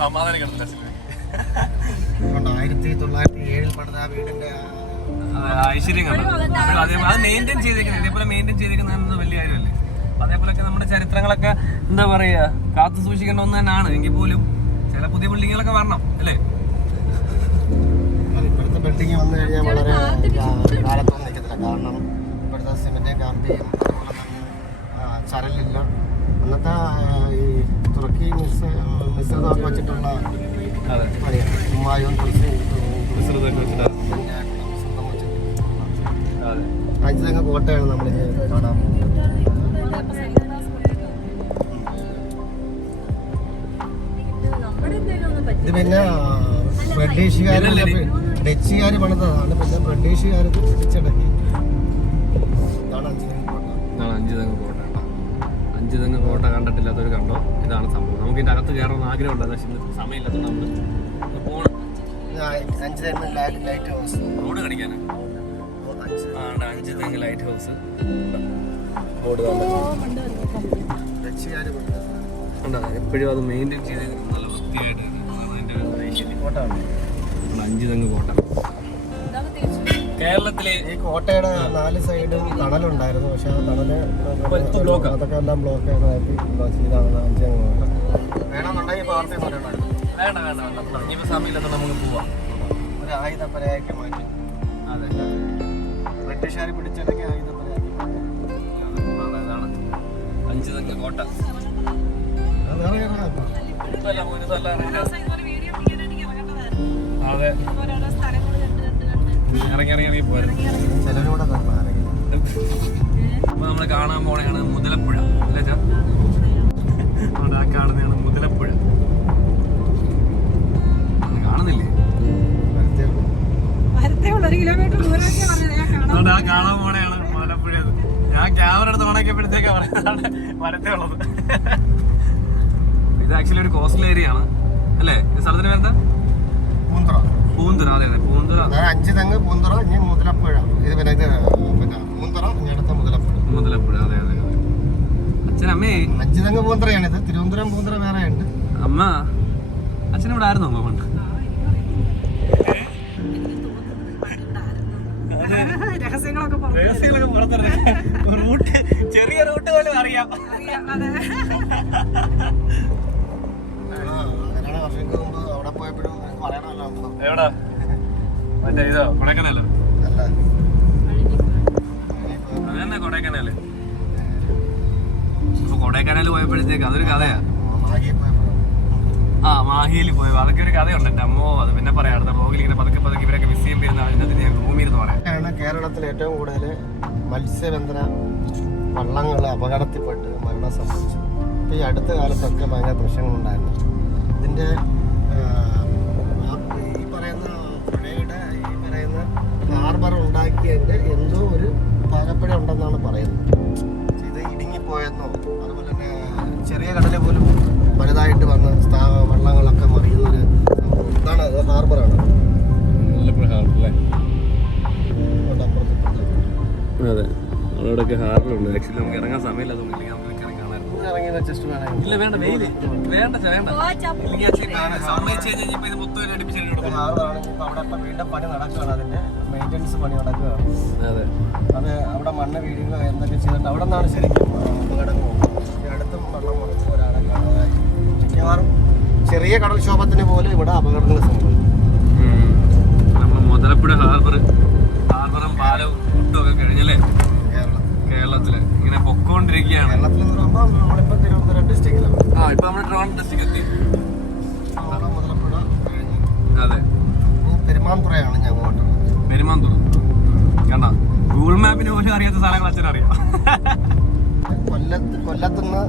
സമാധാനം കിടന്നില്ല. 1907 പണിത ആ വീടിന്റെ ഐശ്വര്യം കണ്ടു. അത് മെയിൻറ്റെയിൻ ചെയ്തേക്കുന്നത്, ഇതേപോലെ മെയിൻറ്റെയിൻ ചെയ്തേക്കുന്നത് വലിയ കാര്യമല്ലേ. അതേപോലെയൊക്കെ നമ്മുടെ ചരിത്രങ്ങളൊക്കെ എന്താ പറയുക, കാത്തു സൂക്ഷിക്കേണ്ട ഒന്ന് തന്നെയാണ്. എങ്കിൽ പോലും ചില പുതിയ ബിൽഡിങ്ങുകളൊക്കെ വരണം അല്ലേ. ഇപ്പോഴത്തെ ബിൽഡിങ് വന്നു കഴിഞ്ഞാൽ വളരെ കാലത്തൊന്നും നിൽക്കത്തില്ല. കാരണം ഇപ്പോഴത്തെ സിമെന്റ് കാർഡിയും ചരലില്ല. അന്നത്തെ ഈ തുറക്കി മിശ്രിതമൊക്കെ വെച്ചിട്ടുള്ള പണിയാണ്. ഉമ്മായും മിശ്രിതമൊക്കെ വെച്ചിട്ട് അഞ്ചുതെങ്ങ് കോട്ടയാണ് നമ്മൾ കാണാൻ പോകുന്നത്. ഇത് പിന്നെ ഡച്ചുകാർ പണിതാണ്. പിന്നെ ബ്രിട്ടീഷുകാർ പിടിച്ചടക്കി. ഇതാണ് അഞ്ചുതെങ്ങ് കോട്ട. അഞ്ചുതെങ്ങ് കോട്ട കണ്ടിട്ടില്ലാത്തൊരു കണ്ടോ. ഇതാണ് സംഭവം. നമുക്ക് ഇതിൻ്റെ അകത്ത് കയറണമെന്ന് ആഗ്രഹമുണ്ട്. പക്ഷേ സമയമില്ലാത്തത് നമ്മൾ പോകണം. അഞ്ചുതെങ്ങ് ലൈറ്റ് ഹൗസ് റോഡ് കാണിക്കാൻ. അഞ്ചുതെങ്ങ് ലൈറ്റ് ഹൗസ് ബോർഡ് ഡച്ചുകാർ എപ്പോഴും അത് മെയിൻറ്റെയിൻ ചെയ്ത് നല്ല വൃത്തിയായിട്ട് കോട്ടയാണ് അഞ്ചുതെങ്ങ് കോട്ട. കേരളത്തിലെ ഈ കോട്ടയുടെ 4 സൈഡും ടണലുണ്ടായിരുന്നു. പക്ഷെ ആ ടണല് അതൊക്കെ എല്ലാം ബ്ലോക്ക് ചെയ്തതാക്കി ഇതാണ് അഞ്ചുതെങ്ങ് കോട്ട. വേണമെന്നുണ്ടെങ്കിൽ പാർട്ടി വേണ്ട ഇനിയിപ്പോൾ സമയമില്ലാത്ത നമുക്ക് പോവാം. ഒരു ആയുധപ്പരയാക്കി മാറ്റി. അതെ, ബ്രിട്ടീഷുകാർ പിടിച്ചടക്കി ആയുധപ്പരയാക്കി മാറ്റി. അതാണ് അഞ്ചുതെങ്ങ് കോട്ട. അതെ, ഇറങ്ങി പോയിരുന്നു. അപ്പൊ നമ്മള് കാണാൻ പോണെയാണ് മുതലപ്പുഴ അല്ലേ ചാ? ആ കാണുന്നതാണ് മുതലപ്പുഴ. കാണുന്നില്ലേ? ആ കാണാൻ പോണെയാണ് മുതലപ്പുഴ. ഞാൻ ക്യാമറ എടുത്ത് ഉണക്കിയപ്പോഴത്തേക്കാ പറയുന്നതാണ് വരത്തേ ഉള്ളത്. ഇത് ആക്ച്വലി ഒരു കോസ്റ്റൽ ഏരിയ ആണ് അല്ലേ? ഈ സ്ഥലത്തിന് പേരെന്താ? പൂന്തുറ. അതെ അതെ, പൂന്തുറ. അഞ്ചുതെങ്ങ്, പൂന്തുറ, ഇനി മുതലപ്പുഴ. ഇത് പിന്നെ പൂന്തുറ, ഇനി അടുത്ത മുതലപ്പുഴ. അതെ അതെ. അച്ഛനമ്മേ അഞ്ചുതെങ്ങ് പൂന്തുറയാണിത്. തിരുവനന്തപുരം പൂന്തുറ വേറെ ഉണ്ട്. അമ്മ അച്ഛനിവിടെ ആയിരുന്നു അമ്മ പണ്ട്? രഹസ്യങ്ങളൊക്കെ പുറത്തിറങ്ങി. റൂട്ട്, ചെറിയ റൂട്ട് പോലും അറിയാം. അവിടെ പോയപ്പോഴും പറയണമല്ലോ. എവിടാ? മറ്റേ ഇതോ കൊടൈക്കനാലോ? അതന്നെ കൊടൈക്കനാല്. അപ്പൊ കൊടൈക്കനാല് പോയപ്പോഴത്തേക്ക് അതൊരു കഥയാ. മാഹിയിൽ പോയപ്പോ അതൊക്കെ ഒരു കഥയുണ്ട് എൻ്റെ അമ്മോ. അത് പിന്നെ പറയാം അടുത്ത ബ്ലോഗിൽ. ഇങ്ങനെ പതുക്കെ ഇവരൊക്കെ മിസ് ചെയ്യുമ്പോൾ അതിനകത്ത് ഞാൻ റൂമിരുന്ന് പറയാം. കേരളത്തിൽ ഏറ്റവും കൂടുതൽ മത്സ്യബന്ധന വള്ളങ്ങൾ അപകടത്തിൽപ്പെട്ട് മരണം സംഭവിച്ചു. ഇപ്പം ഈ അടുത്ത കാലത്തൊക്കെ ഭയങ്കര പ്രശ്നങ്ങളുണ്ടായിരുന്നു. ഇതിൻ്റെ ഈ പറയുന്ന പുഴയുടെ ഈ പറയുന്ന ഹാർബർ ഉണ്ടാക്കിയതിൻ്റെ എന്തോ ഒരു പാകപ്പിഴ ഉണ്ടെന്നാണ് പറയുന്നത്. ഇത് ഇടുങ്ങിപ്പോയെന്നോ അതുപോലെ തന്നെ ചെറിയ കടല് പോലും വലുതായിട്ട് വന്ന വള്ളങ്ങളൊക്കെ മറിയുന്നൊരു ഇതാണ്. അത് ഹാർബറാണ്. അതെ, അവിടെയൊക്കെ ഹാർബറുണ്ട്. ആക്ച്വലി നമുക്ക് ഇറങ്ങാൻ സമയമില്ലാത്തതുകൊണ്ട് ഇല്ല, വേണ്ട വെയില് വേണ്ട വീണ്ടും പണി നടക്കുകയാണ്. അതിന്റെ മെയിൻ്റെനൻസ് പണി നടക്കുകയാണ്. അതെ, അത് അവിടെ മണ്ണ് വീഴുക എന്തൊക്കെ ചെയ്തിട്ട് അവിടെ നിന്നാണ് ശരിക്കും അപകടങ്ങൾ. അടുത്തും വെള്ളം മുറിച്ച് ഒരാളെ കാണാതായി. മിക്കവാറും ചെറിയ കടൽക്ഷോഭത്തിന് പോലും ഇവിടെ അപകടങ്ങൾ സംഭവിക്കും. നമ്മൾ മുതലപ്പുഴ ഹാർബറും പാലവും ഒട്ടും ഒക്കെ കഴിഞ്ഞല്ലേ കേരളത്തില് ഇങ്ങനെ പൊക്കോണ്ടിരിക്കുകയാണ്. കേരളത്തിൽ എന്ന് പറയുമ്പോൾ നമ്മളിപ്പോൾ തിരുവനന്തപുരം ഡിസ്ട്രിക്റ്റിലാണ്. ഇപ്പൊ നമ്മൾ ട്രിവാൻഡ്രം ഡിസ്ട്രിക്ട് എത്തി. മുതലപ്പുഴ കഴിഞ്ഞു. അതെ, പെരുമാന്തുറയാണ് ഞാൻ പോകേണ്ടത്. പെരുമാന്തുറ കണ്ട, ഗൂഗിൾ മാപ്പിന് പോലും അറിയാത്ത സ്ഥലങ്ങൾ അച്ഛനറിയാം. കൊല്ലത്തുനിന്ന്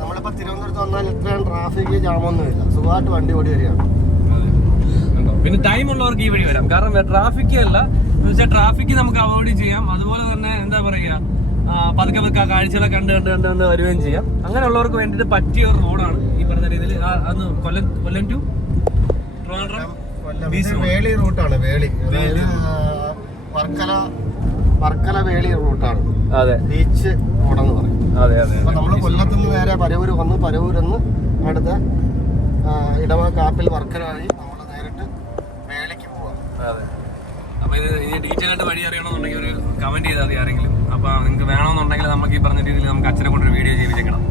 നമ്മളിപ്പോൾ തിരുവനന്തപുരത്ത് വന്നാൽ ഇത്രയും ട്രാഫിക് ജാമൊന്നുമില്ല. സുഖമായിട്ട് വണ്ടി ഓടി വരികയാണ്. പിന്നെ ടൈം ഉള്ളവർക്ക് ഈ വഴി വരാം. കാരണം ട്രാഫിക് അല്ല, ട്രാഫിക് നമുക്ക് അവോയ്ഡ് ചെയ്യാം. അതുപോലെ തന്നെ എന്താ പറയുക, പതുക്കെ കാഴ്ചകളൊക്കെ കണ്ട് വരികയും ചെയ്യാം. അങ്ങനെയുള്ളവർക്ക് വേണ്ടിയിട്ട് പറ്റിയ ഒരു റോഡാണ് ഈ പറഞ്ഞ രീതിയിൽ. അന്ന് കൊല്ലം ടു ട്രിവാൻഡ്രം വേളി റൂട്ടാണ്. വേളി, അതായത് വർക്കല വേളി റൂട്ടാണ്. അതെ, ബീച്ച് റോഡെന്ന് പറയും. അതെ അതെ. അപ്പൊ നമ്മള് കൊല്ലത്തുനിന്ന് നേരെ പരവൂര് വന്ന് പരവൂരിന്ന് അടുത്ത ഇടവ കാപ്പിൽ വർക്കല വഴി നമ്മൾ നേരിട്ട് വേളിക്ക് പോവാം. അതെ. അപ്പൊ ഇത് ഇനി ഡീറ്റെയിൽ ആയിട്ട് വഴി അറിയണമെന്നുണ്ടെങ്കിൽ ഒരു കമന്റ് ചെയ്താൽ മതി ആരെങ്കിലും. അപ്പൊ നിങ്ങൾക്ക് വേണമെന്നുണ്ടെങ്കിൽ നമുക്ക് ഈ പറഞ്ഞ രീതിയിൽ നമുക്ക് അച്ഛനെ കൊണ്ടൊരു വീഡിയോ ചെയ്യിപ്പിച്ചേക്കണം.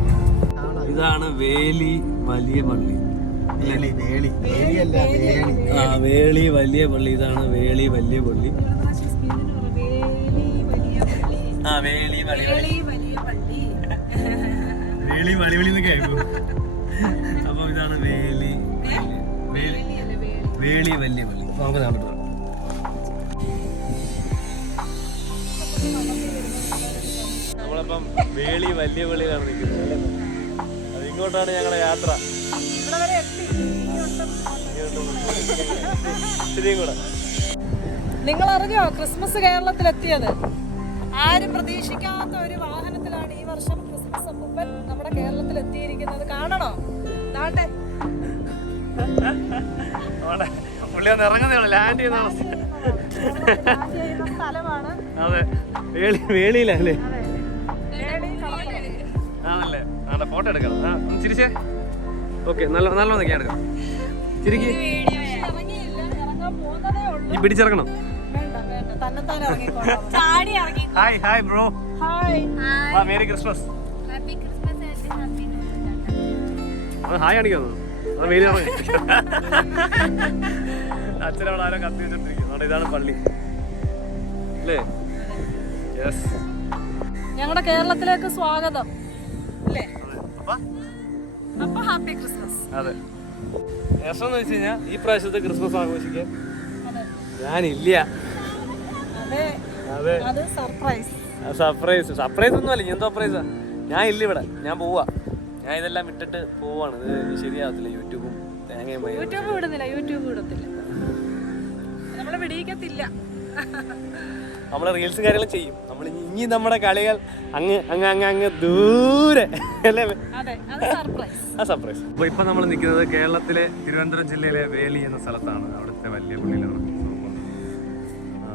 ഇതാണ് വേലി വലിയ പള്ളി. വേളി വലിയ പള്ളി. ഇതാണ് വേളി വലിയ പള്ളി. വേളി വലിയ എന്നൊക്കെ ആയിരുന്നു. അപ്പൊ ഇതാണ് വേളി വലിയ പള്ളി. നമുക്ക് കണ്ടിട്ട് നമ്മളിപ്പം വേളി വലിയ പള്ളിയിലാണ് നിൽക്കുന്നത്. അത് ഇങ്ങോട്ടാണ് ഞങ്ങളുടെ യാത്ര. ശരിയും കൂടെ. നിങ്ങൾ അറിഞ്ഞോ ക്രിസ്മസ് കേരളത്തിലെത്തിയത്? ആരും പ്രതീക്ഷിക്കാത്ത ഒരു വാഹനത്തിലാണ് ഈ വർഷം ക്രിസ്മസ് അപ്പൂപ്പൻ നമ്മുടെ കേരളത്തിൽ എത്തിയിരിക്കുന്നത്. കാണണോ? നാട്ടെ ലാൻഡ് ചെയ്യുന്ന സ്ഥലമാണ്. അതെ, വേളിയിലല്ലേ? ആണല്ലേ? ഫോട്ടോ എടുക്കാം. ചിരിച്ചേ. ഓക്കെ, നല്ല നോക്കിയാ എടുക്കാം. ചിരിക്ക്. ഈ പിടിച്ചിറക്കണം. Hi bro. Merry Christmas. അത് ഹായ് അടിക്കാന്നു. അത് മേരി ഇറങ്ങി. അച്ഛനവിടെ ആരോ കത്തി വെച്ചോണ്ടിരിക്കും. അവിടെ ഇതാണ് പള്ളി അല്ലേ? യെസ്. ഞങ്ങളുടെ കേരളത്തിലേക്ക് സ്വാഗതം അല്ലേ? അപ്പൊ ഹാപ്പി ക്രിസ്മസ്. അതെ. രസം എന്ന് വെച്ച് കഴിഞ്ഞാൽ ഈ പ്രാവശ്യത്തെ ക്രിസ്മസ് ആഘോഷിക്കാൻ ഞാനില്ല. സർപ്രൈസ് ഒന്നും അല്ല. എന്തോ സർപ്രൈസാ? ഞാൻ ഇല്ല ഇവിടെ. ഞാൻ പോവാ. ഞാൻ ഇതെല്ലാം വിട്ടിട്ട് പോവാണ്. ഇത് ശരിയാവത്തില്ല. യൂട്യൂബും യൂട്യൂബ് വിടത്തില്ല. നമ്മളെ വിടിയിക്കത്തില്ല. നമ്മള് റീൽസും കാര്യങ്ങളും ചെയ്യും. നമ്മൾ ഇനി നമ്മുടെ കളികൾ അങ്ങ് ദൂരെ അല്ലേ? സർപ്രൈസ്. അപ്പൊ ഇപ്പൊ നമ്മൾ നിൽക്കുന്നത് കേരളത്തിലെ തിരുവനന്തപുരം ജില്ലയിലെ വേളി എന്ന സ്ഥലത്താണ്. അവിടുത്തെ വലിയ പള്ളിയിലാണ്.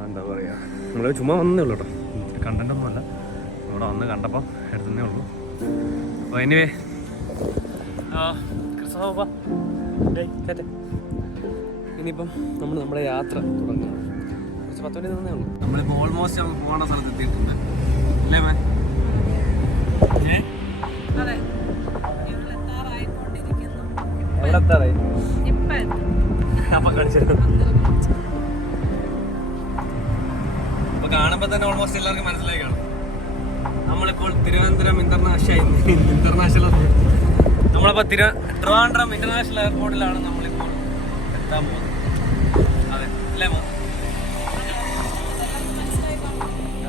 എന്താ പറയാ, നമ്മള് ചുമ്മാ വന്നേ ഉള്ളൂ കേട്ടോ. കണ്ടന്റ് ഒന്നുമല്ല, ഇവിടെ വന്ന് കണ്ടപ്പോൾ എടുത്തേ ഉള്ളൂ. അപ്പോൾ എനിവേ ഇനിയിപ്പം നമ്മൾ നമ്മുടെ യാത്ര തുടങ്ങുകയാണ്. കുറച്ച് 10 മിനിറ്റ് നിന്നേ ഉള്ളൂ. നമ്മളിപ്പോൾ ഓൾമോസ്റ്റ് നമുക്ക് പോകേണ്ട സ്ഥലത്ത് എത്തിയിട്ടുണ്ട് അല്ലേ മേ? എവിടെ എത്താറായി? അപ്പം കാണിച്ചു. അപ്പൊ കാണുമ്പോ തന്നെ ഓൾമോസ്റ്റ് എല്ലാവർക്കും മനസ്സിലായി കാണും. നമ്മളിപ്പോൾ തിരുവനന്തപുരം ഇന്റർനാഷണൽ നമ്മളിപ്പോ ട്രിവാൻഡ്രം ഇന്റർനാഷണൽ എയർപോർട്ടിലാണ് നമ്മളിപ്പോൾ എത്താൻ പോകുന്നത്. അതെ അല്ലേ മോ?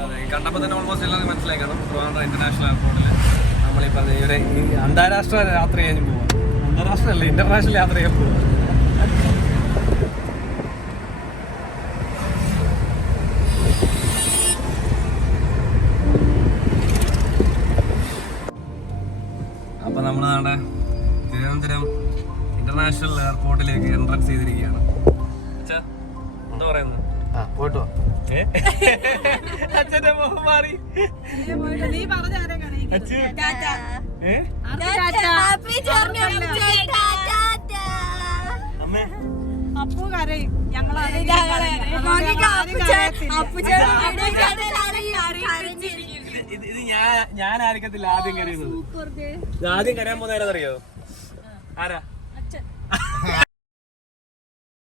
അതെ, കണ്ടപ്പോൾ തന്നെ ഓൾമോസ്റ്റ് എല്ലാവർക്കും മനസ്സിലായി കാണും. ട്രിവാൻഡ്രം ഇന്റർനാഷണൽ എയർപോർട്ടിൽ നമ്മളീ പറഞ്ഞ ഈ അന്താരാഷ്ട്ര യാത്ര ചെയ്യാൻ പോവാം. അന്താരാഷ്ട്ര അല്ല, ഇന്റർനാഷണൽ യാത്ര ചെയ്യാൻ പോവാം. അപ്പൊ നമ്മൾ നമ്മുടെ തിരുവനന്തപുരം ഇന്റർനാഷണൽ എയർപോർട്ടിലേക്ക് എൻട്രൻസ് ചെയ്തിരിക്കുകയാണ്. എന്താ പറയുന്നത്? പോയിട്ട് അച്ഛന്റെ മുഖം മാറി. അപ്പു കരയും. ഞങ്ങൾ ഇത് ഞാനായിരിക്കത്തില്ല ആദ്യം കരയുന്നത്. ആദ്യം കരയാൻ പോകുന്ന ആരാ അറിയോ? ആരാ?